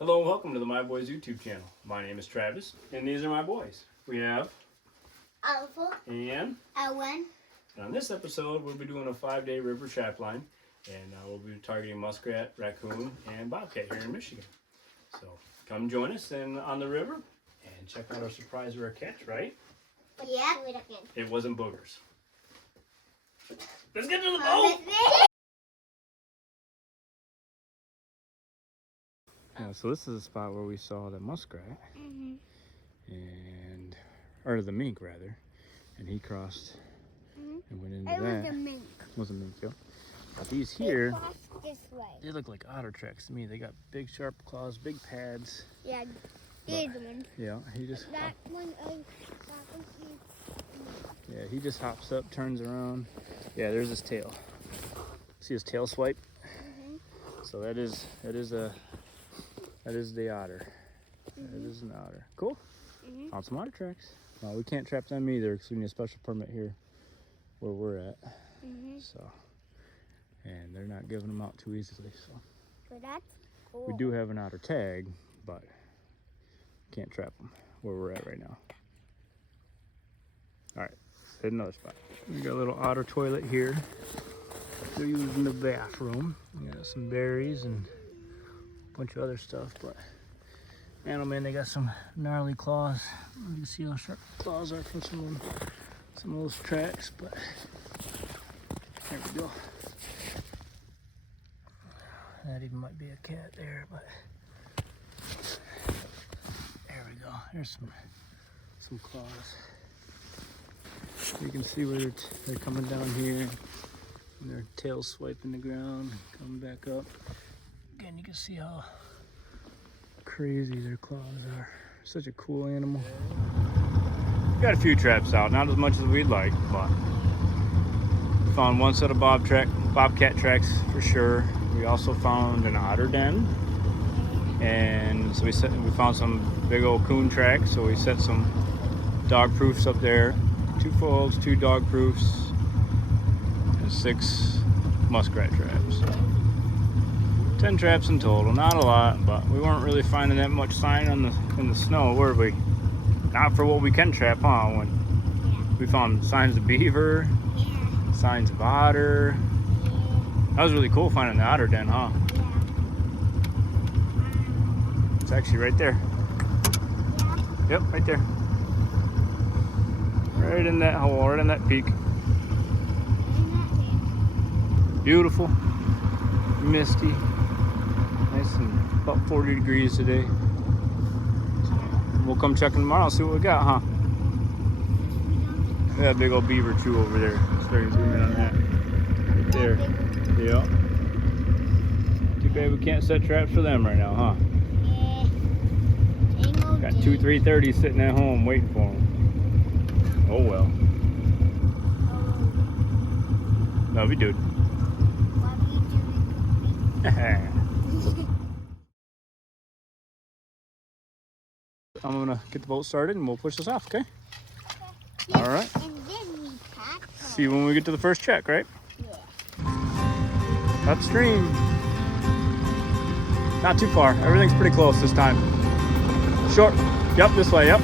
Hello and welcome to the My Boys YouTube channel. My name is Travis and these are my boys. We have Alpha and Owen. And on this episode we'll be doing a 5-day river trap line, and we'll be targeting muskrat, raccoon, and bobcat here in Michigan. So come join us on the river and check out our surprise rare catch, right? Yeah. It wasn't boogers. Let's get to the boat! Yeah, so this is the spot where we saw the muskrat, or the mink rather, and he crossed and went into that. It was a mink. It was a mink, yeah. But these here, This way. they look like otter tracks to me. They got big sharp claws, big pads. Yeah, these ones. Yeah, he just. That one. Yeah, he just hops up, turns around. Yeah, there's his tail. See his tail swipe? So that is the otter. That is an otter. Cool. Found some otter tracks. We can't trap them either because we need a special permit here where we're at. So, and they're not giving them out too easily. So that's cool. we do have an otter tag, but can't trap them where we're at right now. All right, hit another spot. We got a little otter toilet here. They're using the bathroom. We got some berries and a bunch of other stuff, but man, oh man, they got some gnarly claws. You can see how sharp the claws are from some of those tracks, but there we go. That even might be a cat there, but there we go. There's some claws. You can see where they're coming down here, and their tails swiping the ground, coming back up. Again, you can see how crazy their claws are. Such a cool animal. Got a few traps out, not as much as we'd like, but we found one set of bobcat tracks for sure. We also found an otter den, and so we found some big old coon tracks. So we set some dog proofs up there, 2 footholds, 2 dog proofs, and 6 muskrat traps. 10 traps in total, not a lot, but we weren't really finding that much sign in the snow, were we? Not for what we can trap, huh? When we found signs of beaver, signs of otter. That was really cool finding the otter den, huh? It's actually right there. Yep, right there. Right in that hole, right in that peak. Beautiful, misty. Nice and about 40 degrees today. We'll come check tomorrow, see what we got, huh? We got a big old beaver chew over there. Let's try to zoom in on that. Right there. Yeah. Too bad we can't set traps for them right now, huh? Got 2 330s sitting at home waiting for them. Oh well. Love you, dude. I'm gonna get the boat started and we'll push this off, okay? All right. And then we pack. See you when we get to the first check, right? Yeah. Upstream. Not too far. Everything's pretty close this time. Short. Yep, this way, yep.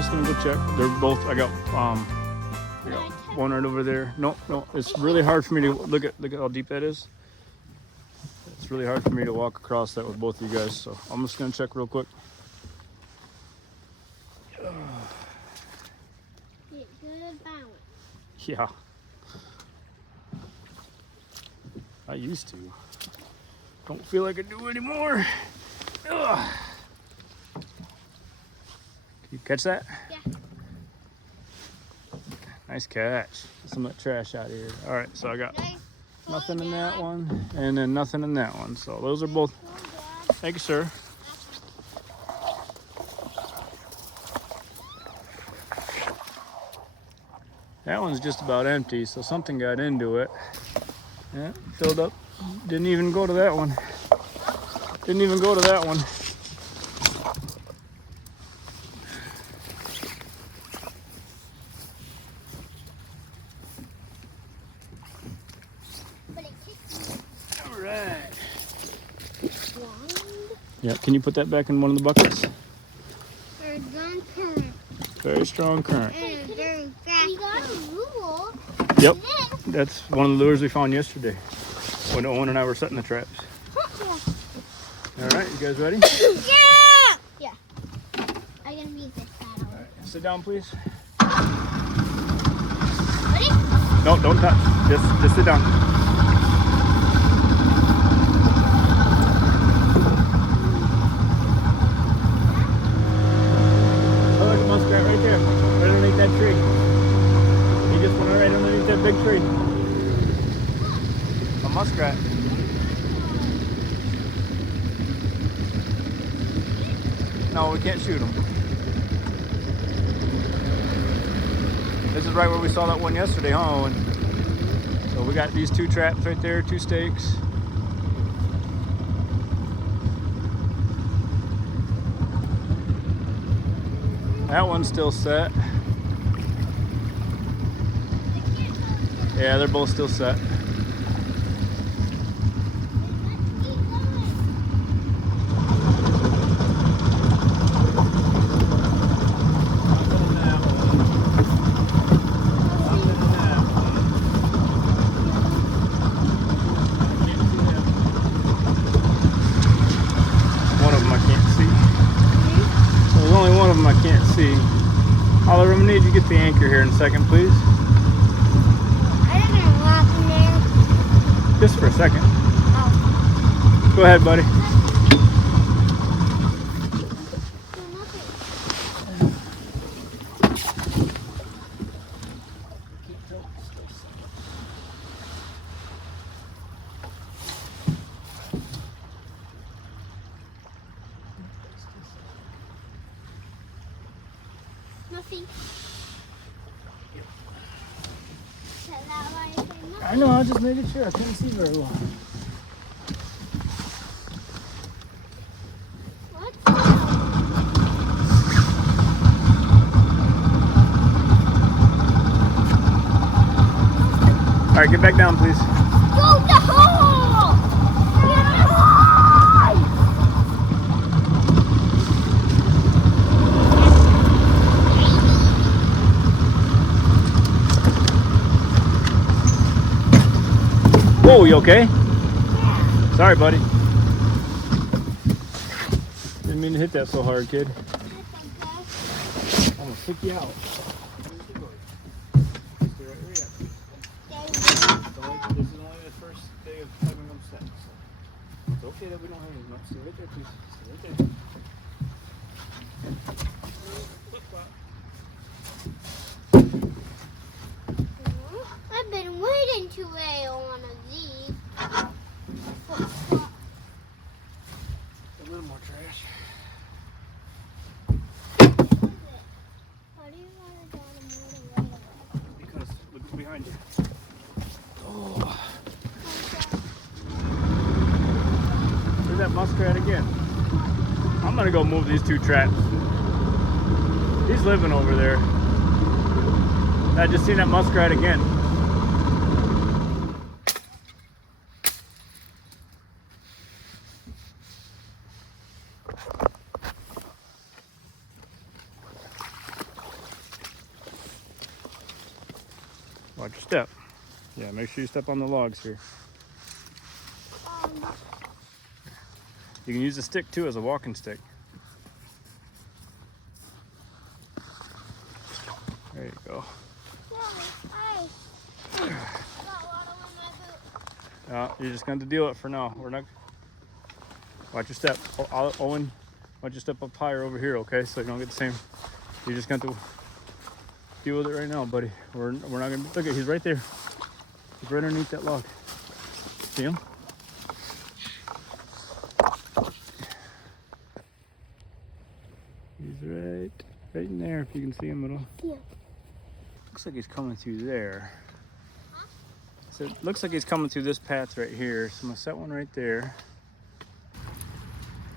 just gonna go check. They're both. I got one right over there. No, it's really hard for me to look at how deep that is. It's really hard for me to walk across that with both of you guys. So I'm just gonna check real quick. Get good balance. Yeah. I used to. Don't feel like I do anymore. Ugh. Can you catch that? Yeah. Nice catch. Get some of that trash out of here. All right, so I got Nice. nothing in that one, and then nothing in that one. So those are both. Thank you, sir. That one's just about empty, so something got into it. Yeah, filled up. Didn't even go to that one. Didn't even go to that one. But it kicked me. All right. Blind. Yeah, can you put that back in one of the buckets? There's one current. Very strong current. And a very fast. We got a rule. Yep, that's one of the lures we found yesterday when Owen and I were setting the traps. All right, you guys ready? Yeah! Yeah. I'm gonna beat this paddle. All right, sit down, please. Ready? No, don't touch. Just sit down. Oh, there's a muskrat right there, right underneath that tree. He just went right underneath that big tree. A muskrat. No, we can't shoot him. This is right where we saw that one yesterday, huh, Owen? So we got these two traps right there, two stakes. That one's still set. Yeah, they're both still set. One of them I can't see. There's only one of them I can't see. Oliver, I'm gonna need you to get the anchor here in a second, please. I didn't walk in there. Just for a second. Oh. Go ahead, buddy. Nothing. Is that why I said nothing? I know, I was just making sure. I couldn't see very well. What? All right, get back down, please. Go the hole! Whoa, you okay? Sorry, buddy. Didn't mean to hit that so hard, kid. I'm gonna kick you out. Stay right where you're at. This is only the first day of having them set. So it's okay that we don't have as much. Stay right there, please. Stay right there. I've been waiting to lay on one of these. A little more trash. Why do you want to go to more than Because look behind you. Oh, there's that muskrat again. I'm gonna go move these two traps. He's living over there. I just seen that muskrat again. Watch your step. Yeah, make sure you step on the logs here. You can use the stick too as a walking stick. There you go. You're just going to deal it for now. We're not. Watch your step. Owen, watch your step up higher over here, okay? So you don't get the same. You're just going to deal with it right now, buddy. We're not going to. Look at, he's right there. He's right underneath that log. See him? He's right in there, if you can see him at all. Yeah. Looks like he's coming through there. So it looks like he's coming through this path right here. So I'm gonna set one right there.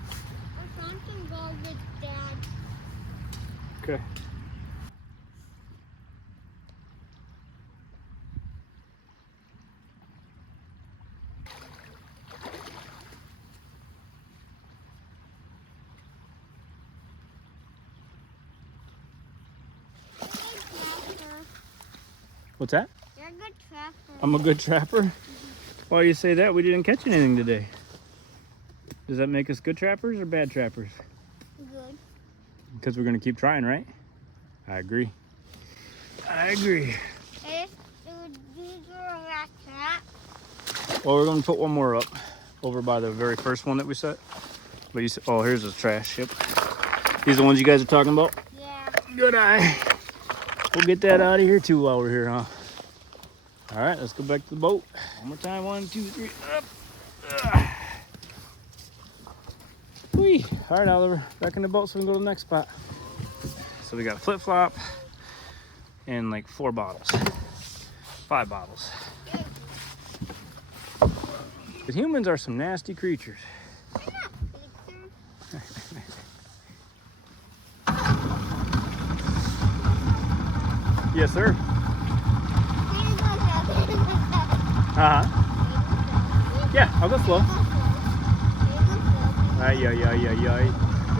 I found some gold with Dad. Okay. What's that? You're a good trapper. I'm a good trapper? Why you say that? We didn't catch anything today. Does that make us good trappers or bad trappers? Good. Because we're going to keep trying, right? I agree. I agree. These are a rat trap. Well, we're going to put one more up over by the very first one that we set. But you said, oh, here's the trash. Yep. These are the ones you guys are talking about? Yeah. Good eye. We'll get that out of here too while we're here, huh? All right, let's go back to the boat. One more time. 1, 2, 3, up. Whee. All right, Oliver, back in the boat so we can go to the next spot. So we got a flip-flop and like 4 bottles. 5 bottles. But humans are some nasty creatures. Yes, sir. Yeah, I'll go slow.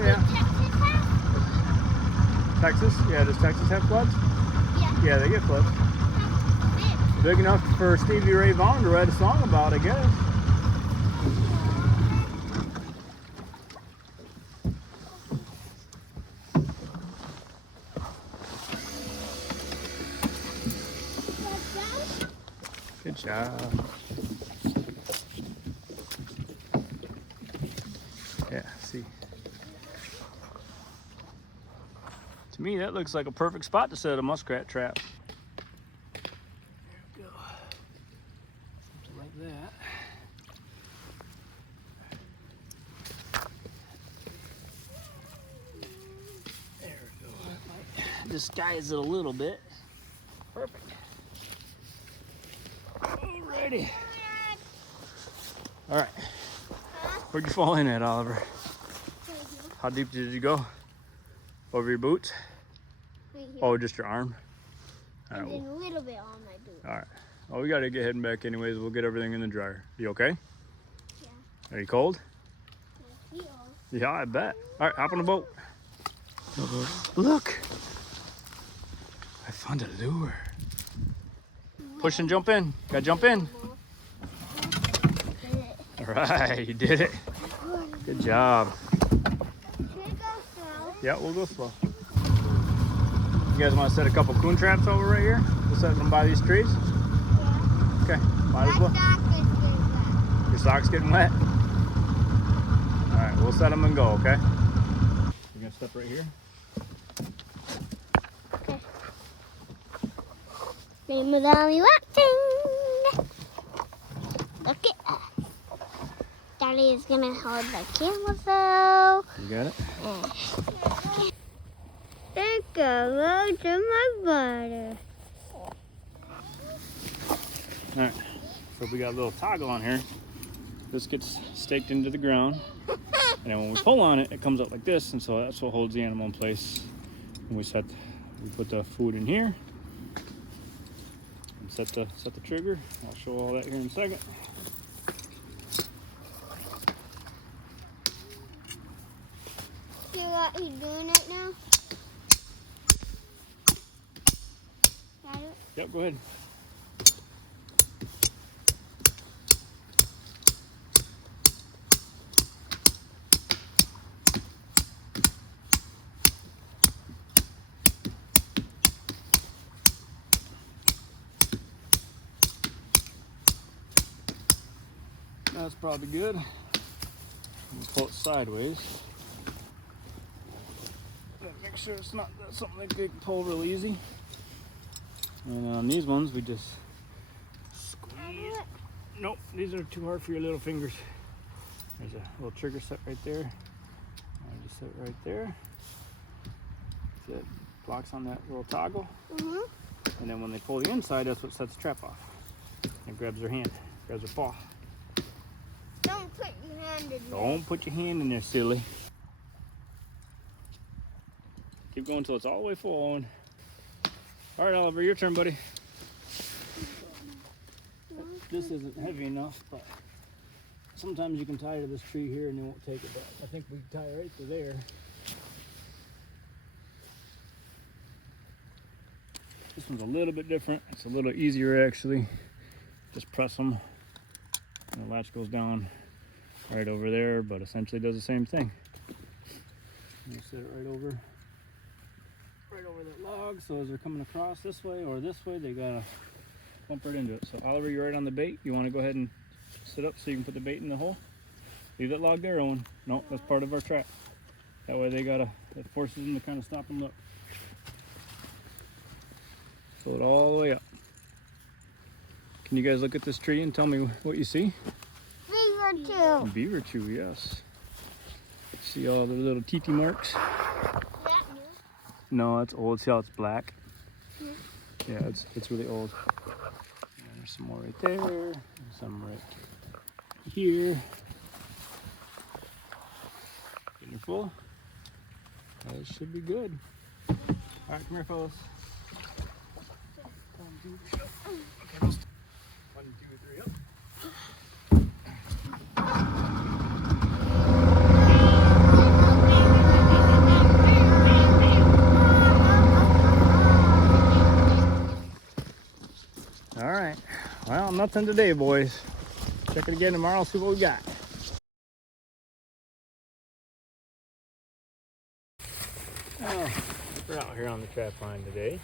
Yeah. Texas? Yeah, does Texas have floods? Yeah. Yeah, they get floods. Big enough for Stevie Ray Vaughan to write a song about, I guess. Good job. Yeah, see. To me, that looks like a perfect spot to set a muskrat trap. There we go. Something like that. There we go. That might disguise it a little bit. Perfect. Alrighty. All right. Where'd you fall in at, Oliver? How deep did you go? Over your boots? Right here. Oh, just your arm? All And right. then a little bit on my boot. All right. Well, we got to get heading back anyways. We'll get everything in the dryer. You okay? Yeah. Are you cold? Yeah. Yeah, I bet. All right, hop on the boat. Look. I found a lure. Push and jump in. Gotta jump in. All right, you did it. Good job. Should I go slow? Yeah, we'll go slow. You guys want to set a couple coon traps over right here? We'll set them by these trees? Yeah. Okay, might as well. My sock is getting wet. Your sock's getting wet? All right, we'll set them and go, okay? You're gonna step right here? Okay. Name of Daddy watching. Look at us. Daddy is gonna hold the camera so. You got it? Take a load of my butter. All right, so we got a little toggle on here. This gets staked into the ground. And then when we pull on it, it comes up like this. And so that's what holds the animal in place. And we put the food in here. And set the trigger. I'll show all that here in a second. See what he's doing right now? Got it? Yep, go ahead. That's probably good. Pull it sideways. Make sure it's not something that they can pull real easy. And on these ones, we just squeeze. Nope, these are too hard for your little fingers. There's a little trigger set right there. I just set it right there. So it locks on that little toggle. And then when they pull the inside, that's what sets the trap off. It grabs their hand, grabs their paw. Don't put your hand in there. Don't put your hand in there, silly. Keep going until it's all the way full on. All right, Oliver, your turn, buddy. This isn't heavy enough, but sometimes you can tie it to this tree here and it won't take it back. I think we can tie it right to there. This one's a little bit different. It's a little easier actually. Just press them and the latch goes down right over there, but essentially does the same thing. You set it right over that log, so as they're coming across this way or this way, they gotta bump right into it. So Oliver, you're right on the bait. You want to go ahead and sit up so you can put the bait in the hole. Leave that log there, Owen. No, that's part of our trap. That way it forces them to kind of stop and look. Pull it all the way up. Can you guys look at this tree and tell me what you see? Beaver chew. Beaver chew, yes. See all the little TT marks? That new? No, it's old. See how it's black? Yeah, it's really old. And there's some more right there, and some right here. Getting full. That should be good. All right, come here, fellas. 1, 2, 3, up. All right. Well, nothing today, boys. Check it again tomorrow, see what we got. Well, we're out here on the trap line today.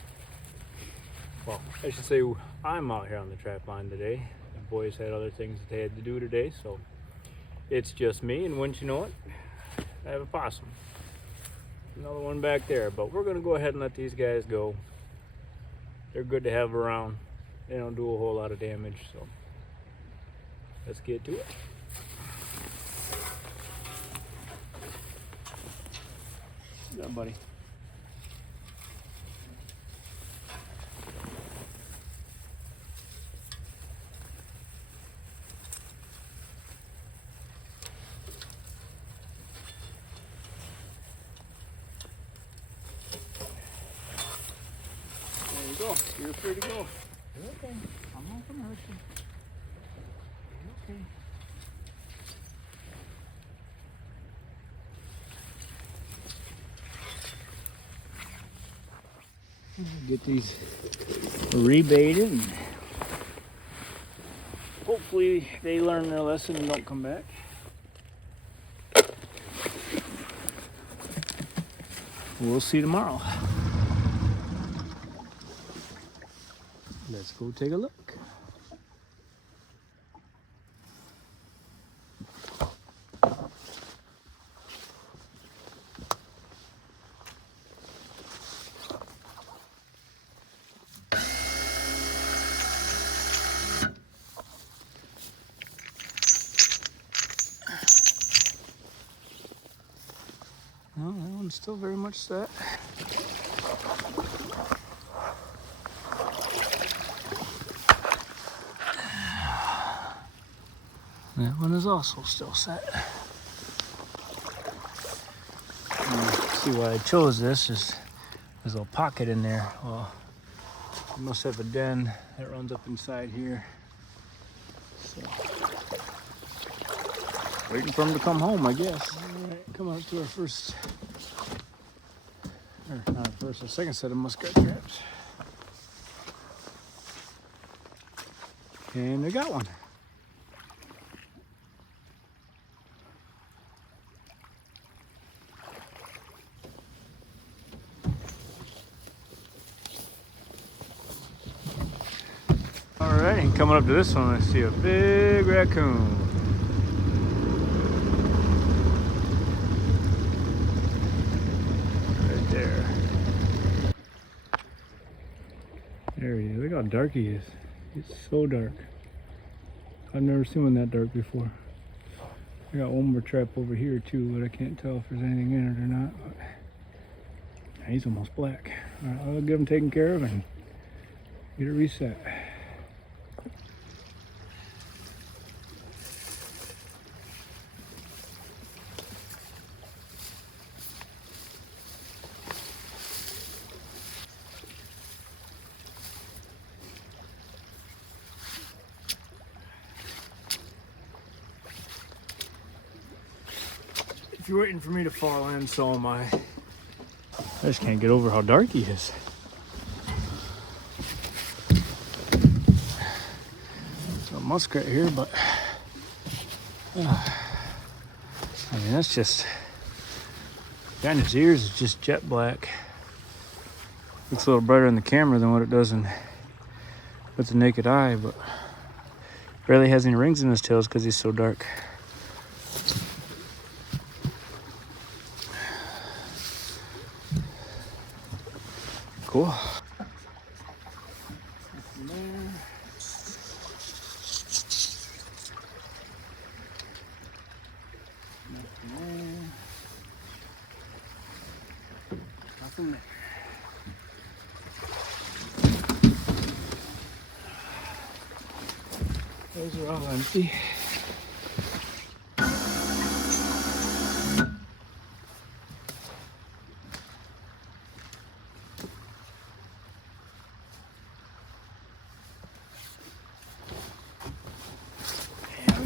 Well, I should say I'm out here on the trap line today. The boys had other things that they had to do today, so it's just me, and wouldn't you know it, I have a possum. Another one back there, but we're gonna go ahead and let these guys go. They're good to have around. They don't do a whole lot of damage, so let's get to it. Yeah, buddy. There you go. You're free to go. You're okay. I'm not gonna hurt you. You're okay. Get these rebaited and hopefully they learn their lesson and don't come back. We'll see tomorrow. Let's go take a look. Well, that one's still very much set. That one is also still set. See why I chose this is there's a little pocket in there. Well, you must have a den that runs up inside here. So, waiting for him to come home, I guess. All right, coming up to our first, or not our first, our second set of muskrat traps. And they got one. Alright, and coming up to this one, I see a big raccoon. there. There he is. Look how dark he is. It's so dark. I've never seen one that dark before. I got one more trap over here too, but I can't tell if there's anything in it or not. But he's almost black. All right, I'll get him taken care of and get it reset. If you're waiting for me to fall in, so am I. I just can't get over how dark he is. There's a muskrat here, but I mean, that's just, behind his ears is just jet black. Looks a little brighter in the camera than what it does with the naked eye, but barely has any rings in his tails because he's so dark. Cool. Nothing there. Nothing there. Nothing there. Those are all empty.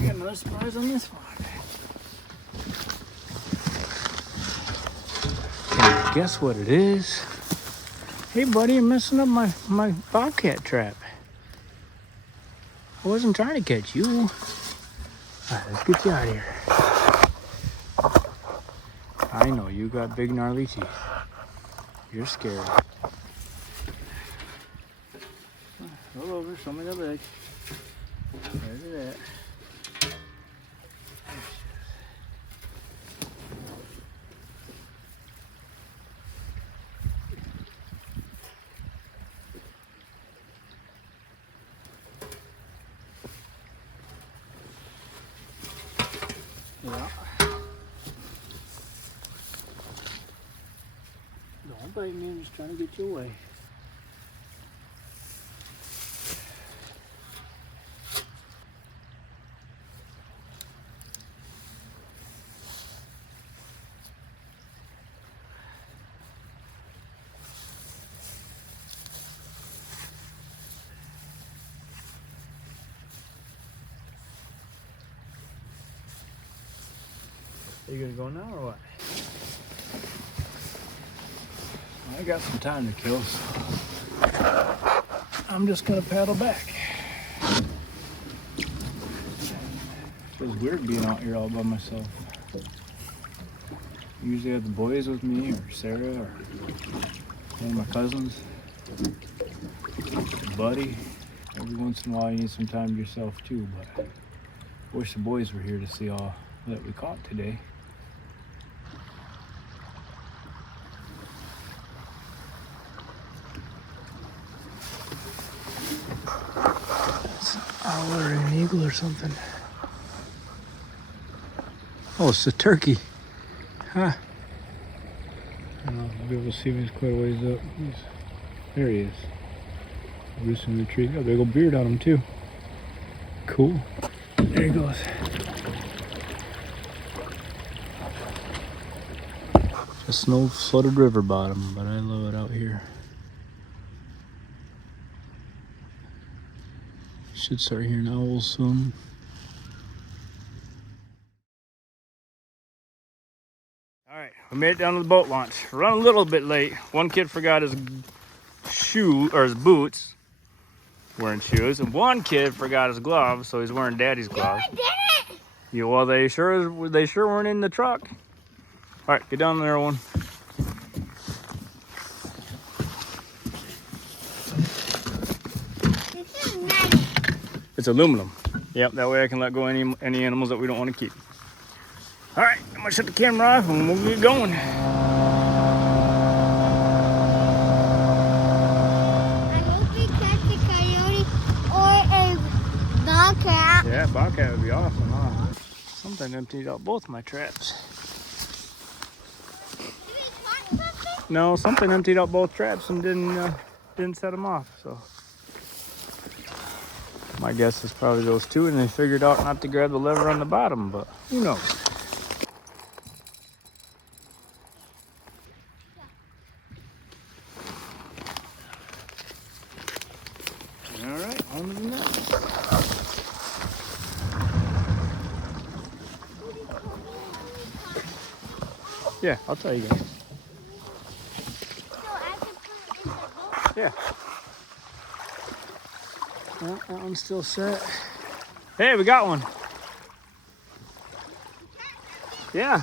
Another surprise on this one. Can you guess what it is? Hey buddy, you're messing up my bobcat trap. I wasn't trying to catch you. Alright, let's get you out of here. I know, you got big gnarly teeth. You're scared. Roll over, show me the leg. There's that. Yeah. Don't bite me, I'm just trying to get you away. Are you gonna go now or what? I got some time to kill, so I'm just gonna paddle back. Feels weird being out here all by myself. Usually I have the boys with me, or Sarah, or one of my cousins, a buddy. Every once in a while you need some time to yourself too, but I wish the boys were here to see all that we caught today. It's an owl or an eagle or something. Oh, it's a turkey. Huh. I don't know, I'll be able to see him. He's quite a ways up. There he is. Roosting in the tree. Got a big old beard on him too. Cool. There he goes. A snow-flooded river bottom, but I love it out here. Should start hearing owls soon. All right, we made it down to the boat launch. We're running a little bit late. One kid forgot his shoe or his boots, wearing shoes, and one kid forgot his gloves, so he's wearing Daddy's gloves. No, I didn't. Yeah, well, they sure weren't in the truck. All right, get down there, one. This is metal. It's aluminum. Yep, that way I can let go any animals that we don't want to keep. All right, I'm gonna shut the camera off and we'll get going. bobcat would be awesome, huh? Something emptied out both my traps. No, something emptied out both traps and didn't set them off. So my guess is probably those two, and they figured out not to grab the lever on the bottom, but who knows? All right, on to the next. Yeah, I'll tell you guys. Yeah. Well, that one's still set. Hey, we got one. Yeah.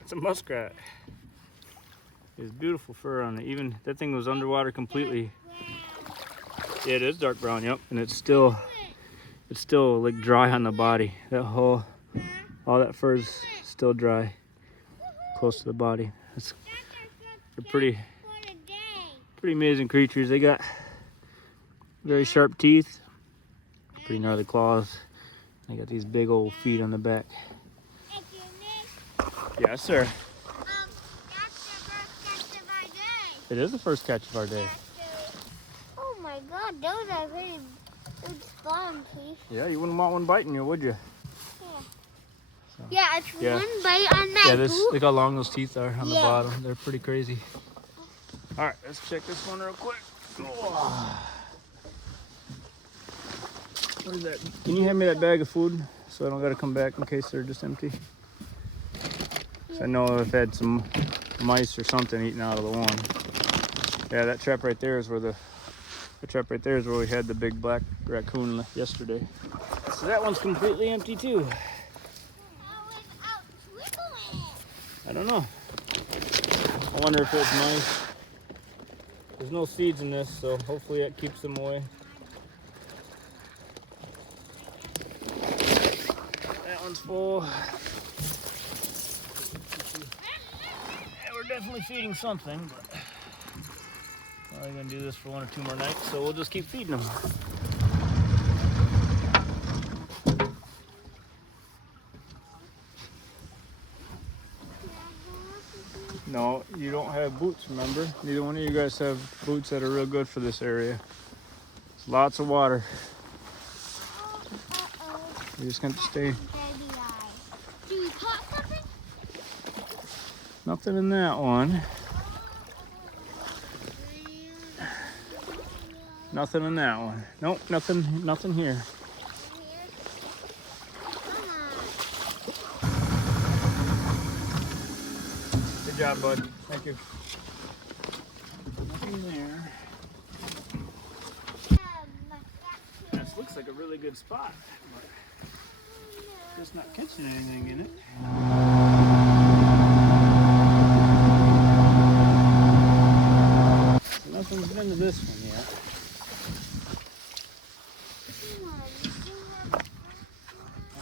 It's a muskrat. It's beautiful fur on it. Even that thing was underwater completely. Yeah, it is dark brown. Yep, and it's still like dry on the body. That whole, all that fur is still dry, close to the body. They're pretty amazing creatures. They got very sharp teeth, pretty gnarly claws. They got these big old feet on the back. Yes, sir. That's the first catch of our day. It is the first catch of our day. Oh my God, those are really good spawn teeth. Yeah, you wouldn't want one biting you, would you? Yeah, it's Yeah. one bite on that. Yeah, look how long those teeth are on the Yeah. bottom. They're pretty crazy. All right, let's check this one real quick. What is that? Can you hand me that bag of food so I don't got to come back in case they're just empty? 'Cause I know I've had some mice or something eating out of the one. Yeah, that trap right there is where we had the big black raccoon yesterday. So that one's completely empty too. I don't know. I wonder if it's mice. There's no seeds in this, so hopefully that keeps them away. That one's full. Yeah, we're definitely feeding something, but probably gonna do this for 1 or 2 more nights, so we'll just keep feeding them. No, you don't have boots, remember? Neither one of you guys have boots that are real good for this area. It's lots of water. You're just going to stay. Do we caught something? Nothing in that one. Nothing in that one. Nope, nothing here. Good job, bud. Thank you. Nothing there. This looks like a really good spot, but just not catching anything in it. So nothing's been to this one yet.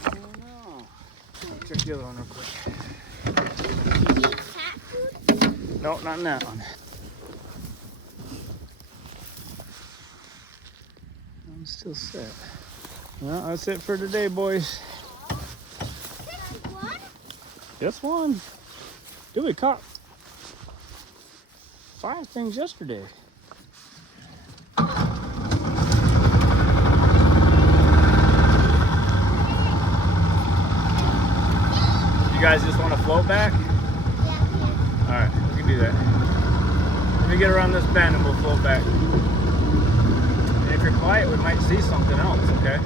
I don't know. I'll check the other one real quick. No, not in that one. I'm still set. Well, that's it for today, boys. Just one. Dude, we caught 5 things yesterday. You guys just want to float back? All right, we can do that. Let me get around this bend and we'll float back. And if you're quiet, we might see something else, okay?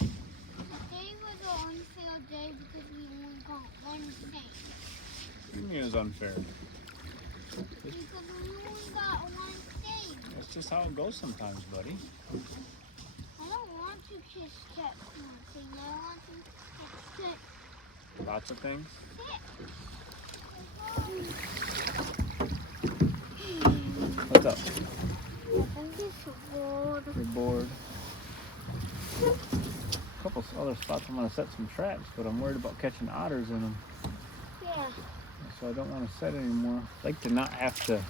Today was an unfair day because we only got one thing. What do you mean it's unfair? Because we only got one thing. That's just how it goes sometimes, buddy. I don't want to just catch something. I want to catch Lots of things. What's up? I'm just bored. You're bored. A couple other spots I'm gonna set some traps, but I'm worried about catching otters in them. Yeah. so I don't want to set it anymore. I'd like to not have to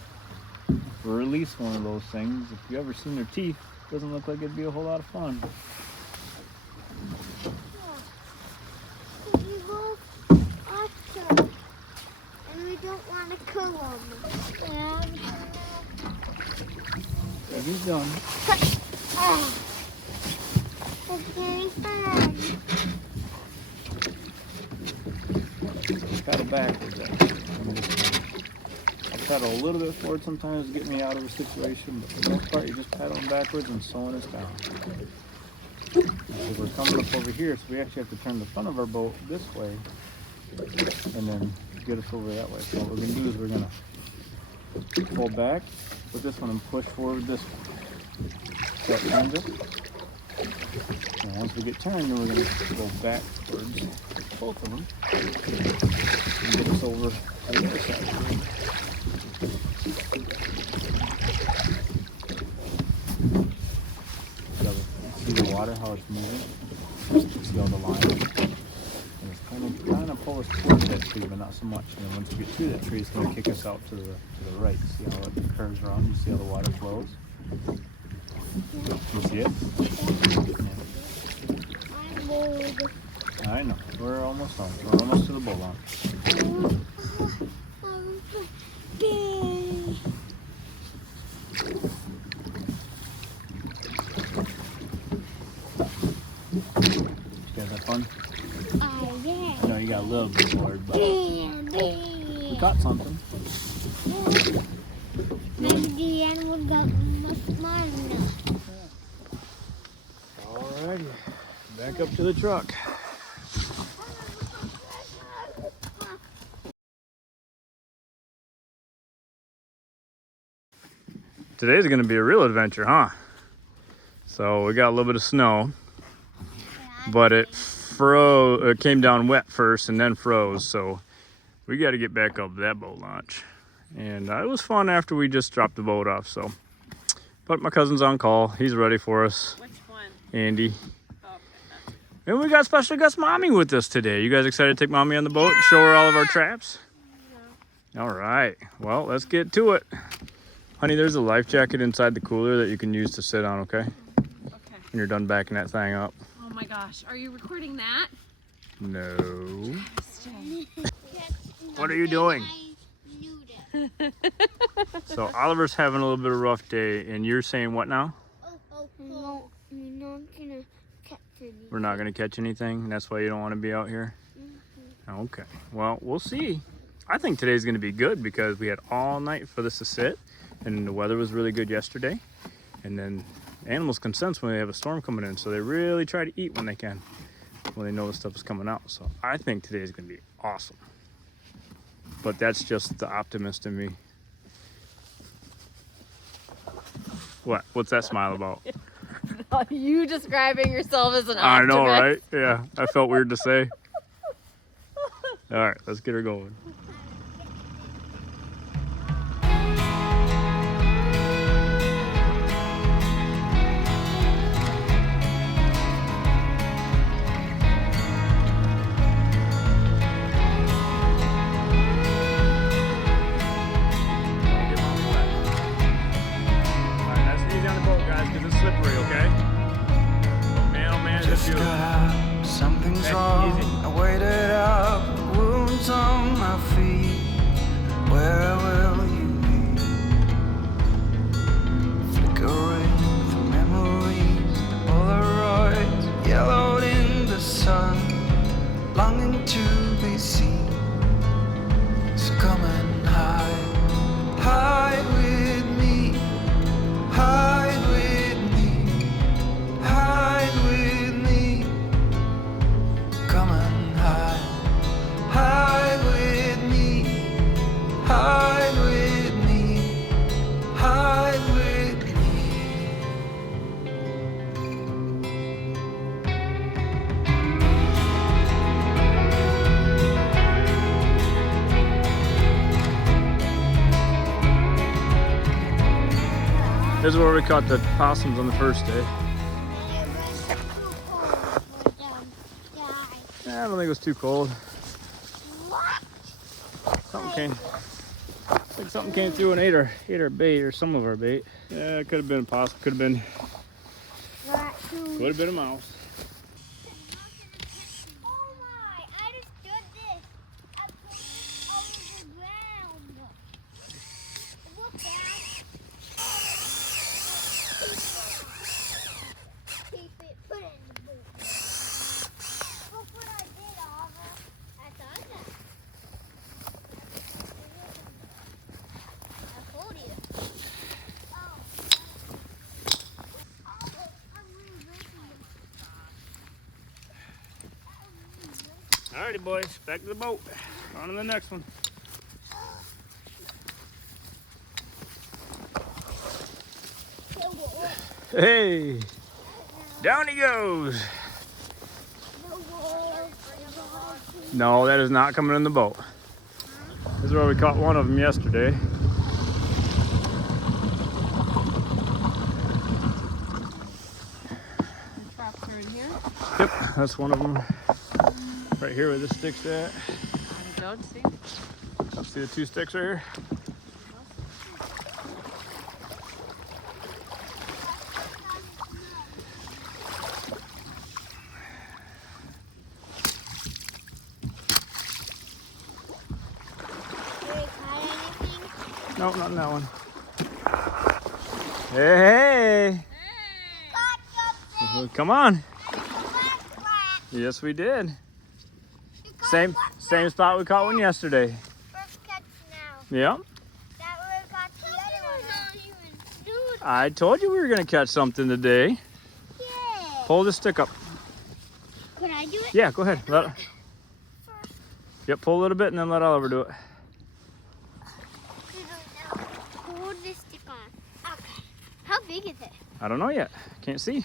release one of those things. If you ever seen their teeth, it doesn't look like it'd be a whole lot of fun. We both awesome. And we don't want to kill them. Yeah, he's done. It's very fun. Paddle backwards. I'll paddle a little bit forward sometimes to get me out of a situation, but for the most part, you're just paddling backwards and slowing us down. So we're coming up over here, so we actually have to turn the front of our boat this way and then get us over that way. So what we're going to do is we're going to pull back with this one and push forward this one. So that turns us. And once we get turned, then we're going to go backwards, both of them, and get us over to the other side. See the water, how it's moving? See all the lines? And it's kind of pull us towards that tree, but not so much. And then once we get through that tree, it's going to kick us out to the right. See how it curves around? You see how the water flows? You see it? Yeah. I'm bored. I know. We're almost home. We're almost to the boat launch. You guys have fun? Yeah. I know you got a little bit bored, but we caught something. Maybe the animal got much smarter now. Alrighty. Back up to the truck. Today's gonna be a real adventure, huh? So we got a little bit of snow, but it came down wet first and then froze, so we got to get back up to that boat launch. And it was fun after we just dropped the boat off. So, but my cousin's on call. He's ready for us. Which one? Andy. Oh, okay. And we got special guest Mommy with us today. You guys excited to take Mommy on the boat and show her all of our traps? Yeah. All right. Well, let's get to it. Honey, there's a life jacket inside the cooler that you can use to sit on, okay? Okay. When you're done backing that thing up. Oh my gosh, are you recording that? No. Stay. What are you doing? So Oliver's having a little bit of a rough day, and you're saying what now? No, you're not gonna catch anything. We're not going to catch anything, and that's why you don't want to be out here? Okay. Well, we'll see. I think today's going to be good because we had all night for this to sit, and the weather was really good yesterday. And then animals can sense when they have a storm coming in, so they really try to eat when they can, when they know the stuff is coming out. So I think today is going to be awesome. But that's just the optimist in me. What? What's that smile about? You describing yourself as an I optimist. know, right? Yeah, I felt weird to say. All right, let's get her going. Something's wrong. I waited up, wounds on my feet. Where will you be? Flickering through memories, the Polaroids yellowed in the sun, longing to be seen. So come and hide with me, hide with me, hide with me. Come and hide with me, hide with me, hide with me. This is where we caught the possums on the first day. I don't think it was too cold. Something came through and ate our bait, or some of our bait. Yeah, it could have been a possum. Could have been a mouse. Oh my, I just did this. I put this over the ground. Look, Dad. Keep it, put it in the boot. Look what I did, Oliver. I thought that. I told you. Oh. I'm really breaking it. Alrighty, boys, back to the boat. On to the next one. Hey, down he goes. No, that is not coming in the boat. This is where we caught one of them yesterday. The traps are in here. Yep, that's one of them. Right here where this stick's at. I don't see. See the two sticks right here? Nope, not in that one. Hey! Come on. Yes, we did. Same spot we caught one yesterday. First catch now. Yeah. That would have got the other one. I told you we were gonna catch something today. Yeah. Pull the stick up. Could I do it? Yeah, go ahead. Yep, pull a little bit and then let Oliver do it. Hold this stick on. Okay. How big is it? I don't know yet. Can't see.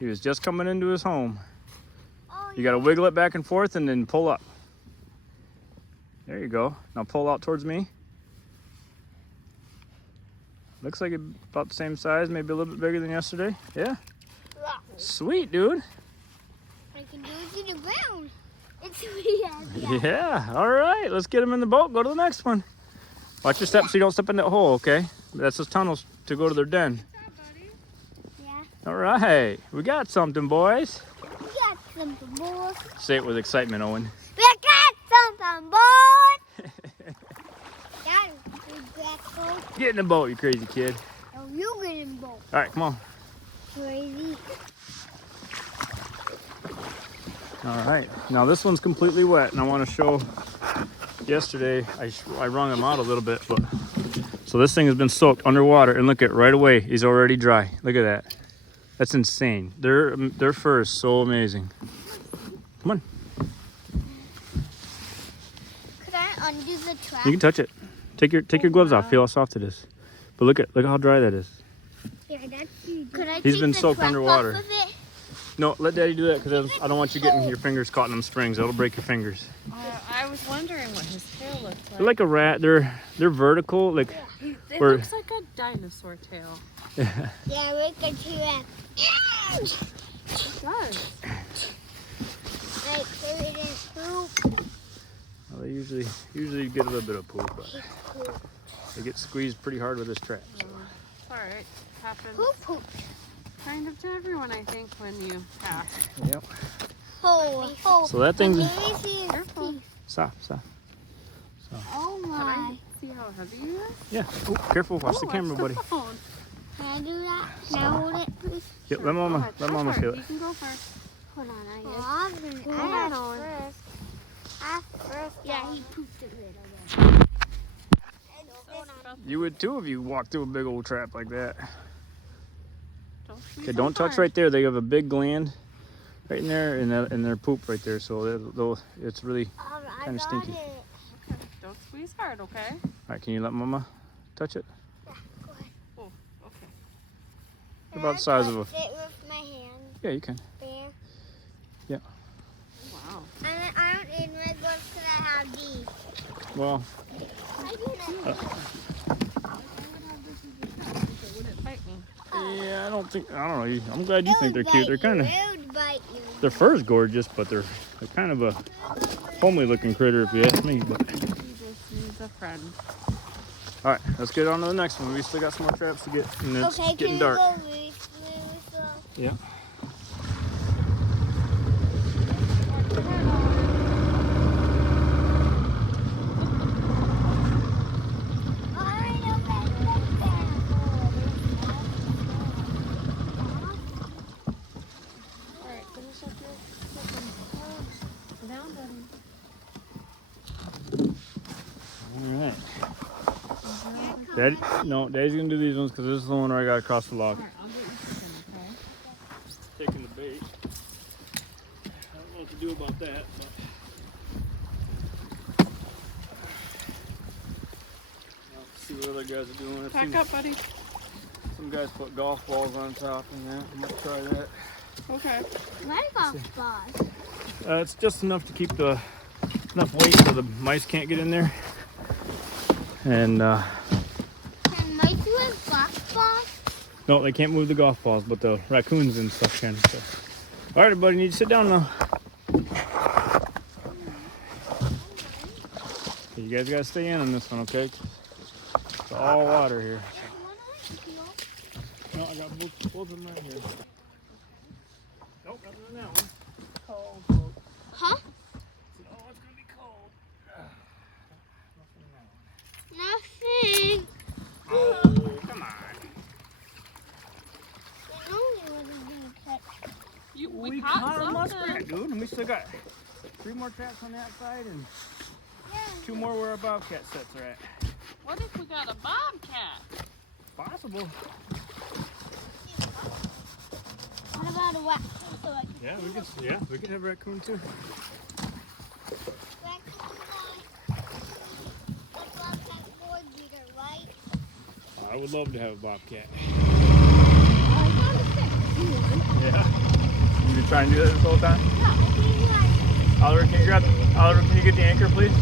He was just coming into his home. Oh, You gotta wiggle it back and forth and then pull up. There you go. Now pull out towards me. Looks like it's about the same size, maybe a little bit bigger than yesterday. Yeah. Sweet, dude. I can do it to the ground. It's sweet. Yeah. All right. Let's get him in the boat. Go to the next one. Watch your steps so you don't step in that hole, okay? That's those tunnels to go to their den. Yeah. All right. We got something, boys. We got something, boys. Say it with excitement, Owen. We got something, boys. Daddy, we got something. Get in the boat, you crazy kid. No, you get in the boat. All right, come on. Crazy. All right. Now this one's completely wet, and I want to show. Yesterday, I wrung him out a little bit, but so this thing has been soaked underwater, and look at right away, he's already dry. Look at that. That's insane. Their fur is so amazing. Come on. Could I undo the trap? You can touch it. Take your gloves off. Feel how soft it is. But look how dry that is. Yeah, that's huge. Could I He's take been the soaked trap underwater. off of it? No, let Daddy do that because I don't want you getting your fingers caught in them springs. That'll break your fingers. I was wondering what his tail looked like. They're like a rat. They're vertical. Like It we're- looks like a dinosaur tail. Yeah, we could do that. It does. Like, so we didn't poop. Well, they usually get a little bit of poop, but they get squeezed pretty hard with this trap. So. It's alright. Happens Poop. kind of to everyone, I think, when you pass. Yep. Oh. So that thing's Careful. stop. Oh Can my. I see how heavy you are? Yeah. Oh, careful. Watch the camera, buddy. Phone. Can I do that? Now hold it, please. Yep. Let mama feel it. You can go first. Hold on, I on, first. Yeah, he pooped a little bit. You would too if you walked through a big old trap like that. Okay, Don't don't touch right there. They have a big gland right in there, and their poop right there. So it's really. Kinda stinky. Don't squeeze hard, okay? All right, can you let mama touch it? Yeah, go ahead. Oh, okay. About the size of a. It with my hand Yeah, you can. there. Wow. And then I don't need my gloves because I have these. Well, I do not. Would it bite me? yeah, I don't know. I'm glad you think they're cute. They're kind of. It would bite you. Their fur's gorgeous, but they're kind of a homely looking critter if you ask me. But He just needs a friend. all right, let's get on to the next one. We still got some more traps to get, and it's Okay, getting can dark. we go really slow? Yeah. Alright, finish up your chicken. Oh, down, buddy. All right. Daddy, no, Daddy's gonna do these ones because this is the one where I got across the log. Alright, I'll get your chicken, okay? Taking the bait. I don't know what to do about that, but let's see what other guys are doing. I've Pack seen up, buddy. some guys put golf balls on top and that. I might try that. Okay. What golf balls? It's just enough to keep enough weight so the mice can't get in there. And Can mice use golf balls? no, they can't move the golf balls, but the raccoons and stuff can. So. All right, everybody, need to sit down now. You guys gotta stay in on this one, okay? 'Cause it's all water here. No, I got both of them right here. Nope, nothing in that one. Cold, cold. Huh? Oh, it's gonna be cold. Nothing in that one. Nothing. Oh, come on. I know we wasn't gonna catch. We caught a something. muskrat, dude, and we still got 3 more traps on that side and 2 more where our bobcat sets are at. What if we got a bobcat? Possible. What about a raccoon? So I can Yeah, we could have raccoon too. Right? I would love to have a bobcat. I found a fish. Yeah. You been trying to do that this whole time? Yeah. Oliver, can you get the anchor, please?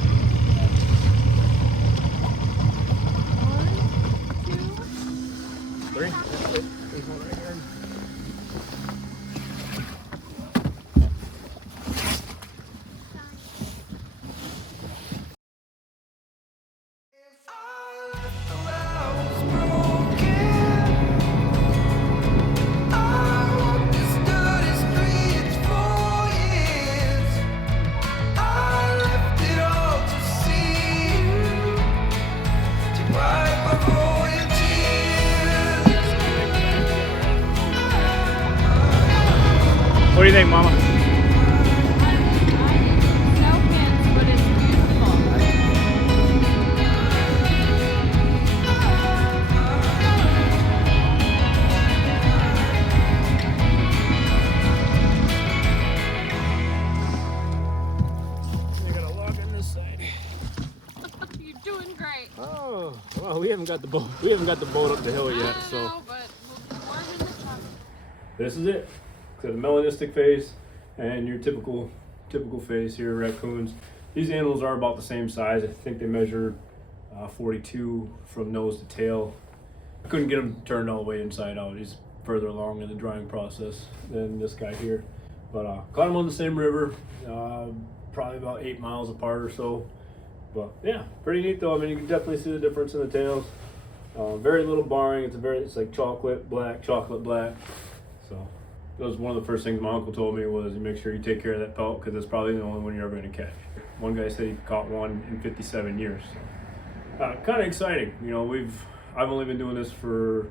1, 2. 3. There's one right here. What do you think, Mama? Snow pants, but it's beautiful. I got a log on this side. You're doing great. Oh, well, we haven't got the boat. We haven't got the boat up the hill yet, I so know, but we'll be warm in the truck. this is it. So the melanistic phase and your typical phase here, raccoons. These animals are about the same size. I think they measure 42 from nose to tail. I couldn't get him turned all the way inside out. He's further along in the drying process than this guy here. But caught him on the same river, probably about 8 miles apart or so. But yeah, pretty neat though. I mean, you can definitely see the difference in the tails. Very little barring. It's like chocolate black. So that was one of the first things my uncle told me was you make sure you take care of that pelt because it's probably the only one you're ever going to catch. One guy said he caught one in 57 years. So, kind of exciting. You know, I've only been doing this for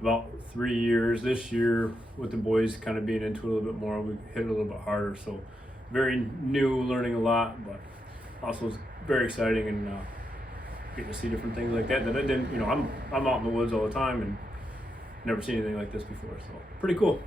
about 3 years. This year, with the boys kind of being into it a little bit more, we hit it a little bit harder. So very new, learning a lot, but also very exciting and getting to see different things like that I didn't. You know, I'm out in the woods all the time and never seen anything like this before. So pretty cool.